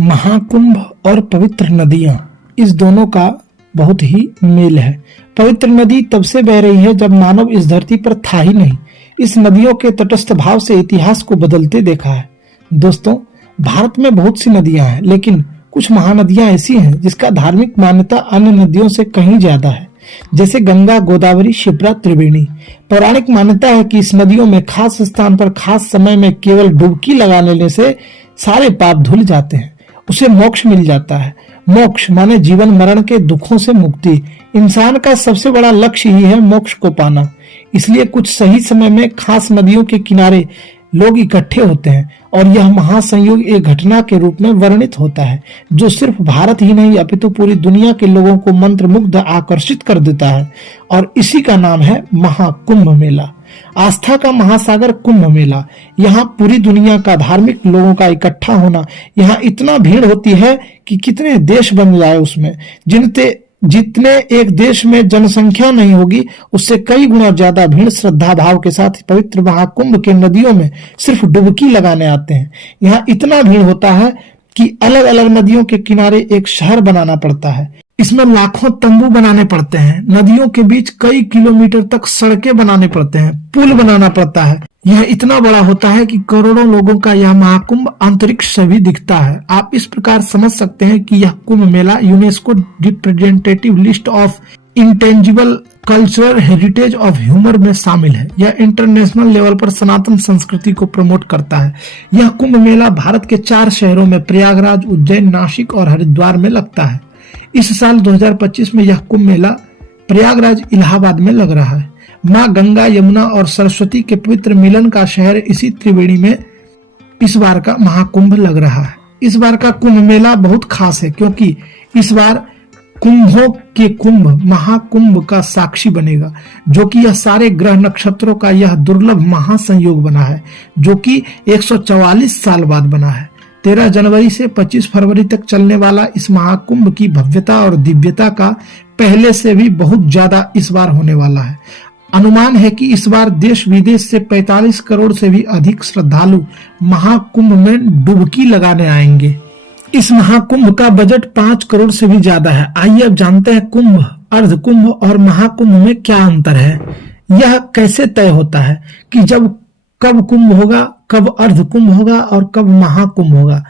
महाकुंभ और पवित्र नदियां, इस दोनों का बहुत ही मेल है। पवित्र नदी तब से बह रही है जब मानव इस धरती पर था ही नहीं। इस नदियों के तटस्थ भाव से इतिहास को बदलते देखा है। दोस्तों, भारत में बहुत सी नदियां हैं, लेकिन कुछ महानदियां ऐसी हैं जिसका धार्मिक मान्यता अन्य नदियों से कहीं ज्यादा है, जैसे गंगा, गोदावरी, शिप्रा, त्रिवेणी। पौराणिक मान्यता है कि इस नदियों में खास स्थान पर खास समय में केवल डुबकी लगा लेने से सारे पाप धुल जाते हैं, उसे मोक्ष मिल जाता है। मोक्ष माने जीवन मरण के दुखों से मुक्ति। इंसान का सबसे बड़ा लक्ष्य ही है मोक्ष को पाना। इसलिए कुछ सही समय में खास नदियों के किनारे लोग इकट्ठे होते हैं और यह महासंयोग एक घटना के रूप में वर्णित होता है जो सिर्फ भारत ही नहीं अपितु पूरी दुनिया के लोगों को मंत्रमुग्ध आकर्षित कर देता है, और इसी का नाम है महाकुंभ मेला। आस्था का महासागर कुंभ मेला। यहाँ पूरी दुनिया का धार्मिक लोगों का इकट्ठा होना। यहाँ इतना भीड़ होती है कि कितने देश बन जाए उसमें। जितने एक देश में जनसंख्या नहीं होगी, उससे कई गुना ज्यादा भीड़ श्रद्धा भाव के साथ पवित्र महाकुंभ के नदियों में सिर्फ डुबकी लगाने आते हैं। यहाँ इतना भीड़ होता है कि अलग अलग नदियों के किनारे एक शहर बनाना पड़ता है। इसमें लाखों तंबू बनाने पड़ते हैं। नदियों के बीच कई किलोमीटर तक सड़कें बनाने पड़ते हैं, पुल बनाना पड़ता है। यह इतना बड़ा होता है कि करोड़ों लोगों का यह महाकुंभ अंतरिक्ष से भी दिखता है। आप इस प्रकार समझ सकते हैं कि यह Kumbh Mela UNESCO representative list of intangible cultural heritage of humour में शामिल है। यह इंटरनेशनल लेवल पर सनातन संस्कृति को प्रमोट करता है। यह कुंभ मेला भारत के 4 शहरों में प्रयागराज, उज्जैन, नासिक और हरिद्वार में लगता है। इस साल 2025 में यह कुंभ मेला प्रयागराज, इलाहाबाद में लग रहा है। माँ गंगा, यमुना और सरस्वती के पवित्र मिलन का शहर इसी त्रिवेणी में इस बार का महाकुंभ लग रहा है। इस बार का कुंभ मेला बहुत खास है क्योंकि इस बार कुंभों के कुंभ महाकुंभ का साक्षी बनेगा, जो कि यह सारे ग्रह नक्षत्रों का यह दुर्लभ महासंयोग बना है, जो कि 144 साल बाद बना है। 13 जनवरी से 25 फरवरी तक चलने वाला इस महाकुंभ की भव्यता और दिव्यता का पहले से भी बहुत ज्यादा इस बार होने वाला है। अनुमान है कि इस बार देश विदेश से 45 करोड़ से भी अधिक श्रद्धालु महाकुंभ में डुबकी लगाने आएंगे। इस महाकुंभ का बजट 5 करोड़ से भी ज्यादा है। आइए अब जानते हैं कुंभ, अर्धकुंभ और महाकुंभ में क्या अंतर है। यह कैसे तय होता है कि कब कुंभ होगा, कब अर्ध कुंभ होगा और कब महाकुंभ होगा।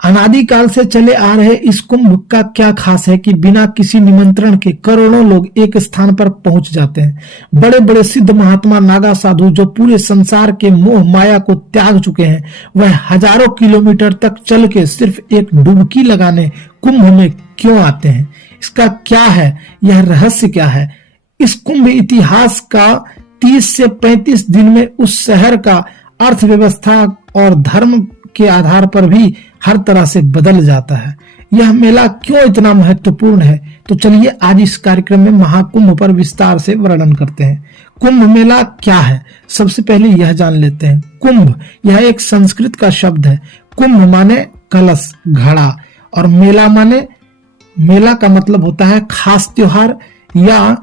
अनादिकाल से चले आ रहे इस कुंभ का क्या खास है कि बिना किसी निमंत्रण के करोड़ों लोग एक स्थान पर पहुंच जाते हैं। बड़े बड़े सिद्ध महात्मा, नागा साधु जो पूरे संसार के मोह माया को त्याग चुके हैं, वह हजारों किलोमीटर तक चल के सिर्फ एक डुबकी लगाने कुंभ में क्यों आते हैं। इसका क्या है, यह रहस्य क्या है। इस कुंभ इतिहास का 30 से 35 दिन में उस शहर का अर्थव्यवस्था और धर्म के आधार पर भी हर तरह से बदल जाता है। यह मेला क्यों इतना महत्वपूर्ण है, तो चलिए आज इस कार्यक्रम में महाकुंभ पर विस्तार से वर्णन करते हैं। कुंभ मेला क्या है, सबसे पहले यह जान लेते हैं। कुंभ यह एक संस्कृत का शब्द है। कुंभ माने कलश, घड़ा, और मेला का मतलब होता है खास त्योहार या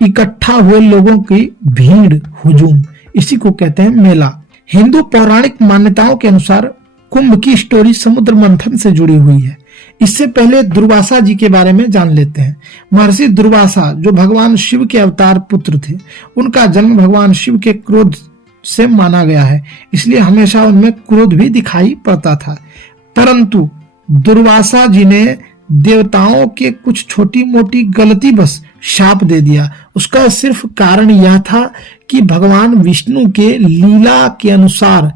इकट्ठा हुए लोगों की भीड़, हुजूम, इसी को कहते हैं मेला। हिंदू पौराणिक मान्यताओं के अनुसार कुंभ की स्टोरी समुद्र मंथन से जुड़ी हुई है। इससे पहले दुर्वासा जी के बारे में जान लेते हैं। महर्षि दुर्वासा जो भगवान शिव के अवतार पुत्र थे, उनका जन्म भगवान शिव के क्रोध से माना गया है, इसलिए हमेशा उनमें क्रोध भी दिखाई पड़ता था। परंतु दुर्वासा जी ने देवताओं के कुछ छोटी मोटी गलती बस शाप दे दिया। उसका सिर्फ कारण यह था कि भगवान विष्णु के लीला के अनुसार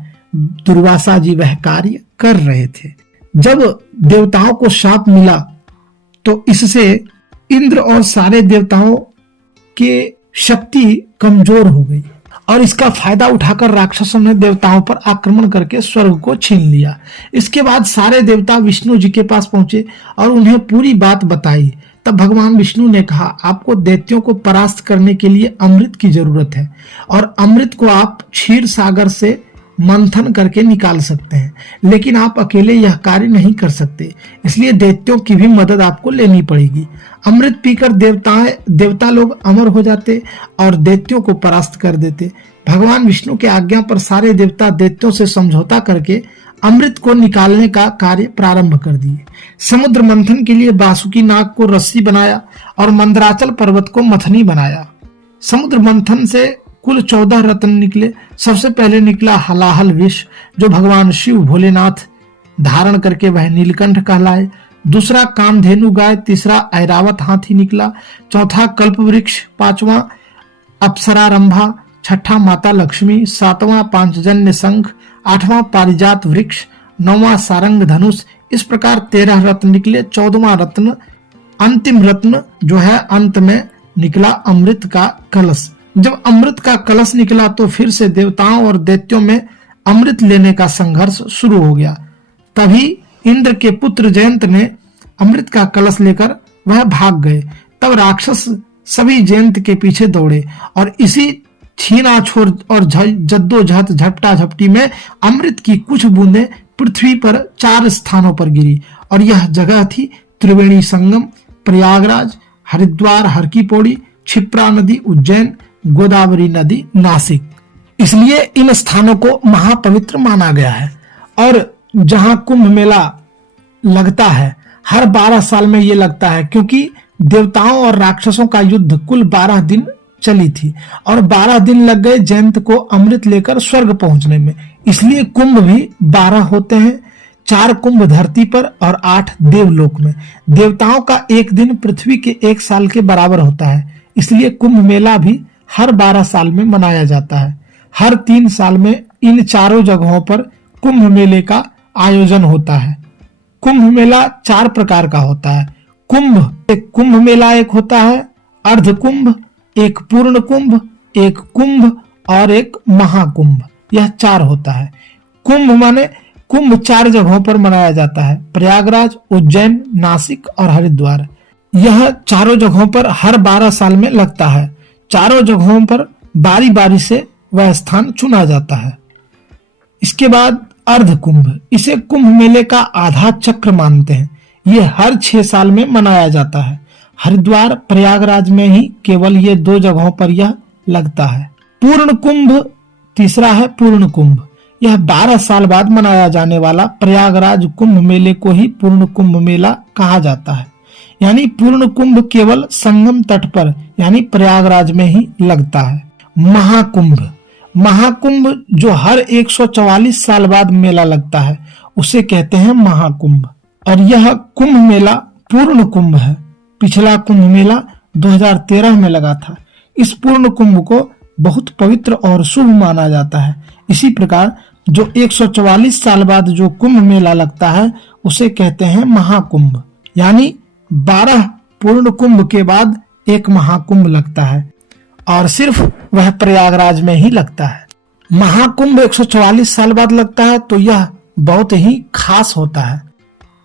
दुर्वासा जी वह कार्य कर रहे थे। जब देवताओं को शाप मिला तो इससे इंद्र और सारे देवताओं के शक्ति कमजोर हो गई और इसका फायदा उठाकर राक्षसों ने देवताओं पर आक्रमण करके स्वर्ग को छीन लिया। इसके बाद सारे देवता विष्णु जी के पास पहुंचे और उन्हें पूरी बात बताई। तब भगवान विष्णु ने कहा, आपको दैत्यों को परास्त करने के लिए अमृत की जरूरत है और अमृत को आप क्षीर सागर से मंथन करके निकाल सकते हैं, लेकिन आप अकेले यह कार्य नहीं कर सकते, इसलिए दैत्यों की भी मदद आपको लेनी पड़ेगी। अमृत पीकर देवता लोग अमर हो जाते और दैत्यों को परास्त कर देते। भगवान विष्णु के आज्ञा पर सारे देवता दैत्यों से समझौता करके अमृत को निकालने का कार्य प्रारंभ कर दिए। समुद्र मंथन के लिए बासुकी नाग को रस्सी बनाया और मंदराचल पर्वत को मथनी बनाया। समुद्र मंथन से कुल 14 रत्न निकले। सबसे पहले निकला हलाहल विष, जो भगवान शिव भोलेनाथ धारण करके वह नीलकंठ कहलाए। दूसरा कामधेनु गाय, तीसरा ऐरावत हाथी निकला, चौथा कल्प वृक्ष, पांचवा अप्सरारंभा, छठा माता लक्ष्मी, सातवां पांचजन्य शंख, आठवां पारिजात वृक्ष, नौवां सारंग धनुष। इस प्रकार 13 रत्न निकले। 14वां रत्न, अंतिम रत्न जो है अंत में निकला अमृत का कलश। जब अमृत का कलश निकला तो फिर से देवताओं और दैत्यों में अमृत लेने का संघर्ष शुरू हो गया। तभी इंद्र के पुत्र जयंत ने अमृत का कलश लेकर वह भाग गए। तब राक्षस सभी जयंत के पीछे दौड़े और इसी छीना-छोर और जद्दोजहद झपटा झपटी में अमृत की कुछ बूंदें पृथ्वी पर 4 स्थानों पर गिरी और यह जगह थी त्रिवेणी संगम, प्रयागराज, हरिद्वार हर की पौड़ी, क्षिप्रा नदी उज्जैन, गोदावरी नदी नासिक। इसलिए इन स्थानों को महापवित्र माना गया है। और जहां कुंभ मेला लगता है हर 12 साल में ये लगता है, क्योंकि देवताओं और राक्षसों का युद्ध कुल 12 दिन चली थी और 12 दिन लग गए जयंत को अमृत लेकर स्वर्ग पहुंचने में। इसलिए कुंभ भी 12 होते हैं, 4 कुंभ धरती पर और 8 देवलोक में। देवताओं का एक दिन पृथ्वी के 1 साल के बराबर होता है। इसलिए कुंभ मेला भी हर 12 साल में मनाया जाता है। हर 3 साल में इन चारों जगहों पर कुंभ मेले का आयोजन होता है। कुंभ मेला 4 प्रकार का होता है। एक कुंभ मेला एक होता है, अर्ध कुंभ, एक पूर्ण कुंभ, एक कुंभ और एक महाकुंभ। यह 4 होता है। कुंभ माने कुंभ 4 जगहों पर मनाया जाता है, प्रयागराज, उज्जैन, नासिक और हरिद्वार। यह चारों जगहों पर हर 12 साल में लगता है। चारों जगहों पर बारी बारी से वह स्थान चुना जाता है। इसके बाद अर्ध कुंभ, इसे कुंभ मेले का आधा चक्र मानते हैं। ये हर 6 साल में मनाया जाता है। हरिद्वार, प्रयागराज में ही केवल ये 2 जगहों पर यह लगता है। पूर्ण कुंभ तीसरा है। पूर्ण कुंभ यह 12 साल बाद मनाया जाने वाला प्रयागराज कुंभ मेले को ही पूर्ण कुंभ मेला कहा जाता है। यानी पूर्ण कुंभ केवल संगम तट पर यानी प्रयागराज में ही लगता है। महाकुंभ, महाकुंभ जो हर 144 साल बाद मेला लगता है उसे कहते हैं महाकुंभ। और यह कुंभ मेला पूर्ण कुंभ है। पिछला कुंभ मेला 2013 में लगा था। इस पूर्ण कुंभ को बहुत पवित्र और शुभ माना जाता है। इसी प्रकार जो 144 साल बाद जो कुंभ मेला लगता है उसे कहते हैं महाकुंभ। यानी 12 पूर्ण कुंभ के बाद एक महाकुंभ लगता है और सिर्फ वह प्रयागराज में ही लगता है। महाकुंभ 144 साल बाद लगता है तो यह बहुत ही खास होता है।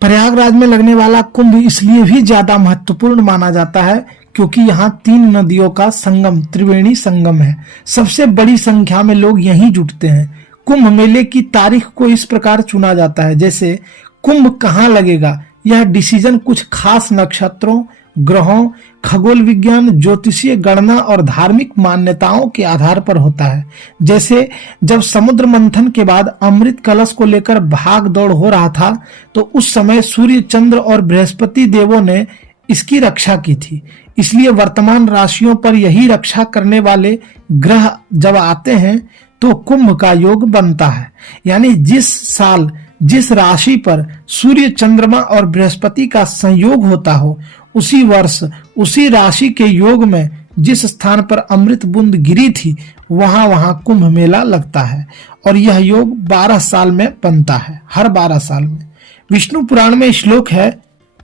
प्रयागराज में लगने वाला कुंभ इसलिए भी ज्यादा महत्वपूर्ण माना जाता है क्योंकि यहाँ 3 नदियों का संगम त्रिवेणी संगम है। सबसे बड़ी संख्या में लोग यहीं जुटते हैं। कुंभ मेले की तारीख को इस प्रकार चुना जाता है जैसे कुंभ कहाँ लगेगा, यह डिसीजन कुछ खास नक्षत्रों, ग्रहों, खगोल विज्ञान, ज्योतिषीय गणना और धार्मिक मान्यताओं के आधार पर होता है। जैसे जब समुद्र मंथन के बाद अमृत कलश को लेकर भाग दौड़ हो रहा था तो उस समय सूर्य, चंद्र और बृहस्पति देवों ने इसकी रक्षा की थी। इसलिए वर्तमान राशियों पर यही रक्षा करने वाले ग्रह जब आते हैं तो कुंभ का योग बनता है। यानी जिस साल जिस राशि पर सूर्य, चंद्रमा और बृहस्पति का संयोग होता हो उसी वर्ष उसी राशि के योग में जिस स्थान पर अमृत बूंद गिरी थी वहां कुंभ मेला लगता है। और यह योग 12 साल में बनता है, हर 12 साल में। विष्णु पुराण में श्लोक है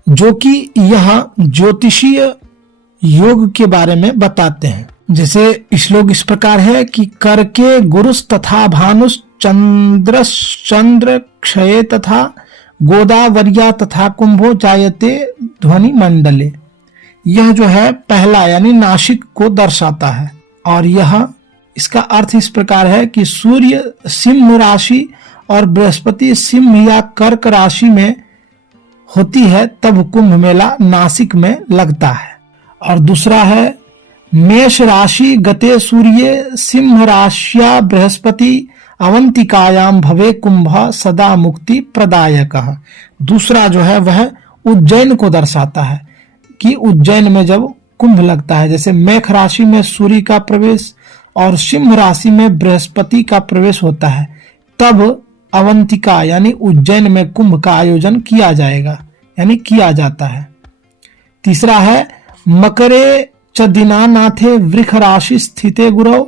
जो कि यह ज्योतिषीय योग के बारे में बताते हैं। जैसे श्लोक इस प्रकार है कि करके गुरुस तथा भानुस चंद्र क्षये तथा गोदावरिया तथा कुंभो जायते ध्वनि मंडले। यह जो है पहला यानी नासिक को दर्शाता है। और यह इसका अर्थ इस प्रकार है कि सूर्य सिंह राशि और बृहस्पति सिंह या कर्क राशि में होती है तब कुंभ मेला नासिक में लगता है। और दूसरा है मेष राशि गते सूर्य सिंह राशिया बृहस्पति अवंतिकायाम भवे कुंभ सदा मुक्ति प्रदायकः। दूसरा जो है वह उज्जैन को दर्शाता है कि उज्जैन में जब कुंभ लगता है, जैसे मेष राशि में सूर्य का प्रवेश और सिंह राशि में बृहस्पति का प्रवेश होता है, तब अवंतिका यानी उज्जैन में कुंभ का आयोजन किया जाएगा यानी किया जाता है। तीसरा है मकरे च दीनानाथे वृष राशि स्थिते गुरौ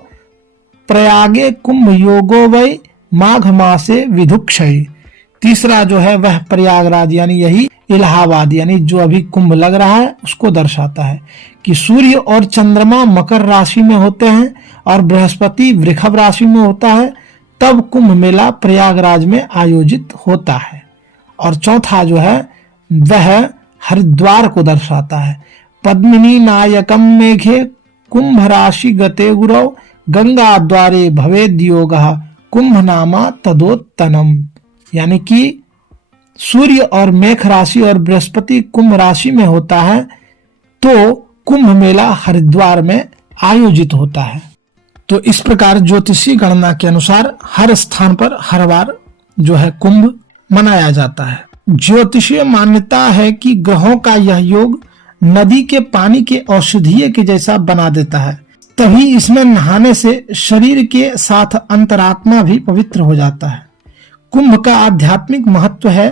प्रयागे कुंभ योगो वै माघ मासे विधुक्षय। तीसरा जो है वह प्रयागराज यानी यही इलाहाबाद यानी जो अभी कुंभ लग रहा है उसको दर्शाता है कि सूर्य और चंद्रमा मकर राशि में होते हैं और बृहस्पति वृषभ राशि में होता है, तब कुंभ मेला प्रयागराज में आयोजित होता है। और चौथा जो है वह हरिद्वार को दर्शाता है। पद्मिनी नायकम मेघे कुंभ राशि गते गुरौ गंगा द्वारे भवेद योगः कुंभ नामा तदोत्तनम। यानी कि सूर्य और मेष राशि और बृहस्पति कुंभ राशि में होता है तो कुंभ मेला हरिद्वार में आयोजित होता है। तो इस प्रकार ज्योतिषीय गणना के अनुसार हर स्थान पर हर बार जो है कुंभ मनाया जाता है। ज्योतिषीय मान्यता है कि ग्रहों का यह योग नदी के पानी के औषधीय के जैसा बना देता है, तभी इसमें नहाने से शरीर के साथ अंतरात्मा भी पवित्र हो जाता है। कुंभ का आध्यात्मिक महत्व है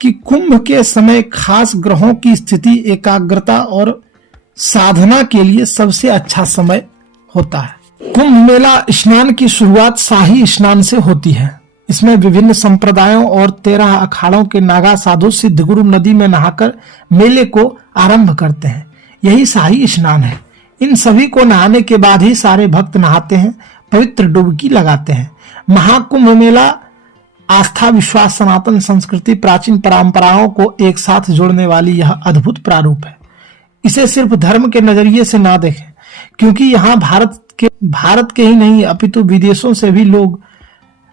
कि कुंभ के समय खास ग्रहों की स्थिति एकाग्रता और साधना के लिए सबसे अच्छा समय होता है। कुंभ मेला स्नान की शुरुआत शाही स्नान से होती है। इसमें विभिन्न संप्रदायों और 13 अखाड़ों के नागा साधु सिद्धगुरु नदी में नहाकर मेले को आरंभ करते हैं। यही शाही स्नान है। इन सभी को नहाने के बाद ही सारे भक्त नहाते हैं, पवित्र डुबकी लगाते हैं। महाकुंभ मेला आस्था, विश्वास, सनातन संस्कृति, प्राचीन परंपराओं को एक साथ जोड़ने वाली यह अद्भुत प्रारूप है। इसे सिर्फ धर्म के नजरिए से ना देखें, क्योंकि यहाँ भारत के ही नहीं अपितु विदेशों से भी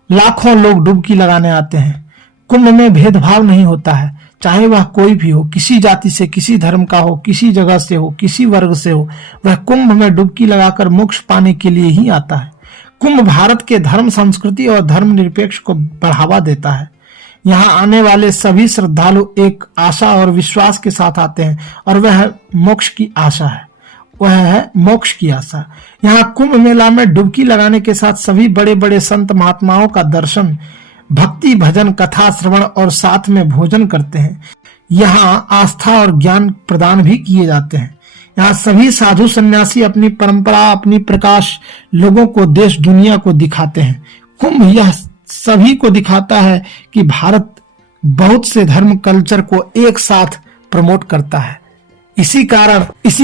लाखों लोग डुबकी लगाने आते हैं। कुंभ में भेदभाव नहीं होता है, चाहे वह कोई भी हो, किसी जाति से, किसी धर्म का हो, किसी जगह से हो, किसी वर्ग से हो, वह कुंभ में डुबकी लगाकर मोक्ष पाने के लिए ही आता है। कुंभ भारत के धर्म, संस्कृति और धर्मनिरपेक्ष को बढ़ावा देता है। यहाँ आने वाले सभी श्रद्धालु एक आशा और विश्वास के साथ आते हैं और वह मोक्ष की आशा है, वह है मोक्ष की आशा। यहाँ कुंभ मेला में डुबकी लगाने के साथ सभी बड़े बड़े संत महात्माओं का दर्शन, भक्ति, भजन, कथा श्रवण और साथ में भोजन करते हैं। यहाँ आस्था और ज्ञान प्रदान भी किए जाते हैं। यहाँ सभी साधु सन्यासी अपनी परंपरा, अपनी प्रकाश लोगों को, देश दुनिया को दिखाते हैं। कुंभ यह सभी को दिखाता है कि भारत बहुत से धर्म कल्चर को एक साथ प्रमोट करता है। इसी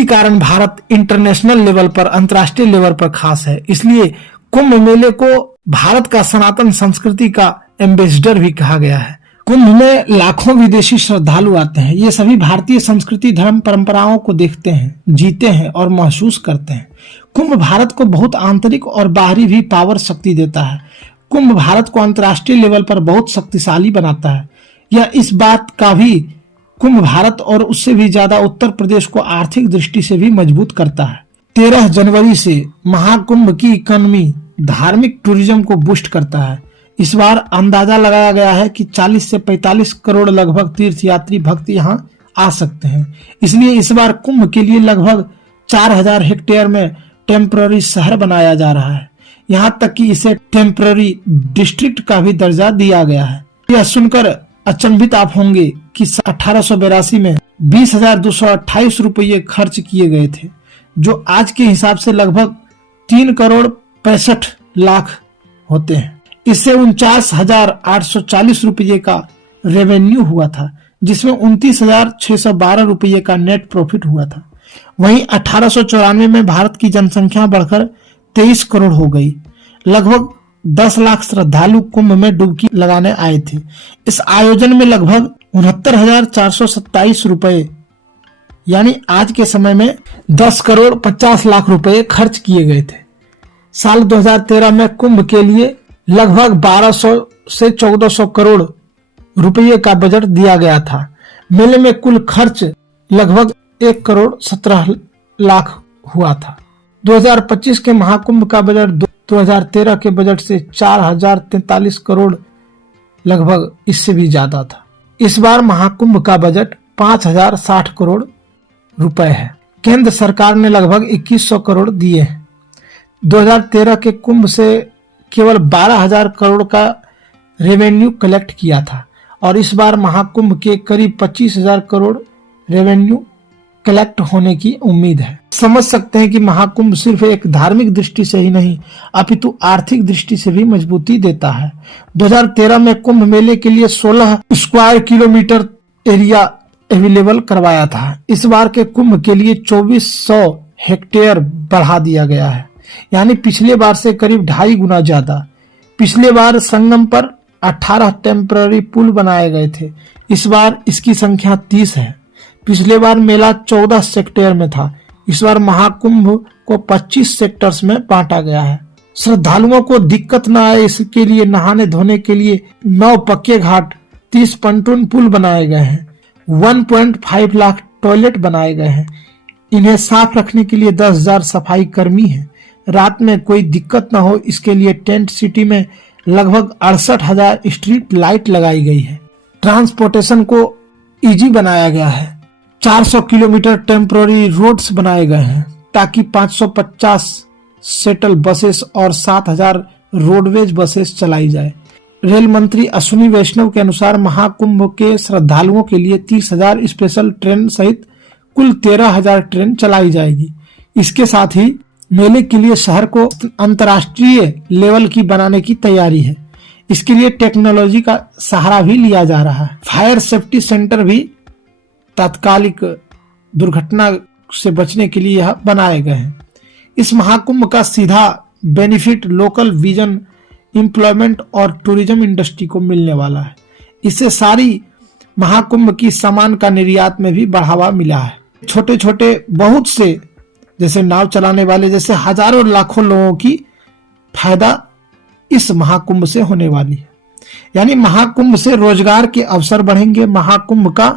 कारण भारत इंटरनेशनल लेवल पर, अंतर्राष्ट्रीय लेवल पर खास है। इसलिए कुंभ मेले को भारत का सनातन संस्कृति का एम्बेसडर भी कहा गया है। कुंभ में लाखों विदेशी श्रद्धालु आते हैं। ये सभी भारतीय संस्कृति, धर्म, परंपराओं को देखते हैं, जीते हैं और महसूस करते हैं। कुंभ भारत को बहुत आंतरिक और बाहरी भी पावर शक्ति देता है। कुंभ भारत को अंतर्राष्ट्रीय लेवल पर बहुत शक्तिशाली बनाता है। यह इस बात का भी कुंभ भारत और उससे भी ज्यादा उत्तर प्रदेश को आर्थिक दृष्टि से भी मजबूत करता है। 13 जनवरी से महाकुंभ की इकोनॉमी धार्मिक टूरिज्म को बूस्ट करता है। इस बार अंदाजा लगाया गया है कि 40 से 45 करोड़ लगभग तीर्थयात्री भक्त यहाँ आ सकते हैं। इसलिए इस बार कुंभ के लिए लगभग 4000 हेक्टेयर में टेम्पररी शहर बनाया जा रहा है। यहाँ तक कि इसे टेम्पररी डिस्ट्रिक्ट का भी दर्जा दिया गया है। यह सुनकर अचंभित आप होंगे कि 1882 में 20,228 रुपये खर्च किए गए थे, जो आज के हिसाब से लगभग 3 करोड़ 65 लाख होते हैं। इससे 49,840 रुपये का रेवेन्यू हुआ था, जिसमें 29,612 रुपये का नेट प्रॉफिट हुआ था। वहीं 1894 में भारत की जनसंख्या बढ़कर 23 करोड़ हो गई। लगभग 10 लाख श्रद्धालु कुंभ में डुबकी लगाने आए थे। इस आयोजन में लगभग 69,427 रुपये यानी आज के समय में 10 करोड़ 50 लाख रुपए खर्च किए गए थे। साल 2013 में कुंभ के लिए लगभग 1200 से 1400 करोड़ रुपये का बजट दिया गया था। मेले में कुल खर्च लगभग 1 करोड़ 17 लाख हुआ था। 2025 के महाकुंभ का बजट 2013 के बजट से 4043 करोड़ लगभग इससे भी ज्यादा था। इस बार महाकुंभ का बजट 5060 करोड़ रुपए है। केंद्र सरकार ने लगभग 2100 करोड़ दिए हैं। 2013 के कुंभ से केवल 12,000 करोड़ का रेवेन्यू कलेक्ट किया था और इस बार महाकुंभ के करीब 25,000 करोड़ रेवेन्यू कलेक्ट होने की उम्मीद है। समझ सकते हैं कि महाकुंभ सिर्फ एक धार्मिक दृष्टि से ही नहीं अपितु आर्थिक दृष्टि से भी मजबूती देता है। 2013 में कुंभ मेले के लिए 16 स्क्वायर किलोमीटर एरिया अवेलेबल करवाया था। इस बार के कुंभ के लिए 2400 हेक्टेयर बढ़ा दिया गया है, यानी पिछले बार से करीब 2.5 गुना ज्यादा। पिछले बार संगम पर 18 टेम्पररी पुल बनाए गए थे, इस बार इसकी संख्या 30 है। पिछले बार मेला 14 सेक्टर में था, इस बार महाकुंभ को 25 सेक्टर्स में बांटा गया है। श्रद्धालुओं को दिक्कत न आए इसके लिए नहाने धोने के लिए 9 पक्के घाट, 30 पंटून पुल बनाए गए हैं, 1.5 लाख टॉयलेट बनाए गए हैं। इन्हें साफ रखने के लिए 10,000 सफाई कर्मी हैं। रात में कोई दिक्कत न हो इसके लिए टेंट सिटी में लगभग 68,000 स्ट्रीट लाइट लगाई गई है। ट्रांसपोर्टेशन को इजी बनाया गया है। 400 किलोमीटर टेम्पोररी रोड्स बनाए गए हैं ताकि 550 सेटल बसेस और 7,000 रोडवेज बसेस चलाई जाए। रेल मंत्री अश्विनी वैष्णव के अनुसार महाकुंभ के श्रद्धालुओं के लिए 30,000 स्पेशल ट्रेन सहित कुल 13,000 ट्रेन चलाई जाएगी। इसके साथ ही मेले के लिए शहर को अंतर्राष्ट्रीय लेवल की बनाने की तैयारी है। इसके लिए टेक्नोलॉजी का सहारा भी लिया जा रहा है। फायर सेफ्टी सेंटर भी तात्कालिक दुर्घटना से बचने के लिए यह बनाए गए हैं। इस महाकुंभ का सीधा बेनिफिट लोकल विजन, एम्प्लॉयमेंट और टूरिज्म इंडस्ट्री को मिलने वाला है। इससे सारी महाकुंभ की सामान का निर्यात में भी बढ़ावा मिला है। छोटे छोटे बहुत से जैसे नाव चलाने वाले जैसे हजारों लाखों लोगों की फायदा इस महाकुंभ से होने वाली है। यानी महाकुंभ से रोजगार के अवसर बढ़ेंगे। महाकुंभ का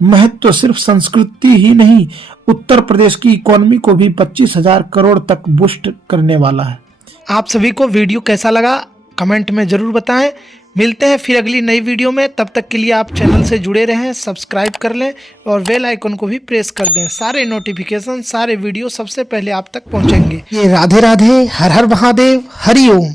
महत्व सिर्फ संस्कृति ही नहीं, उत्तर प्रदेश की इकोनॉमी को भी 25,000 करोड़ तक बूस्ट करने वाला है। आप सभी को वीडियो कैसा लगा कमेंट में जरूर बताएं। मिलते हैं फिर अगली नई वीडियो में, तब तक के लिए आप चैनल से जुड़े रहें, सब्सक्राइब कर लें और बेल आइकन को भी प्रेस कर दें। सारे नोटिफिकेशन, सारे वीडियो सबसे पहले आप तक पहुंचेंगे। ये राधे राधे, हर हर महादेव, हरि ओम।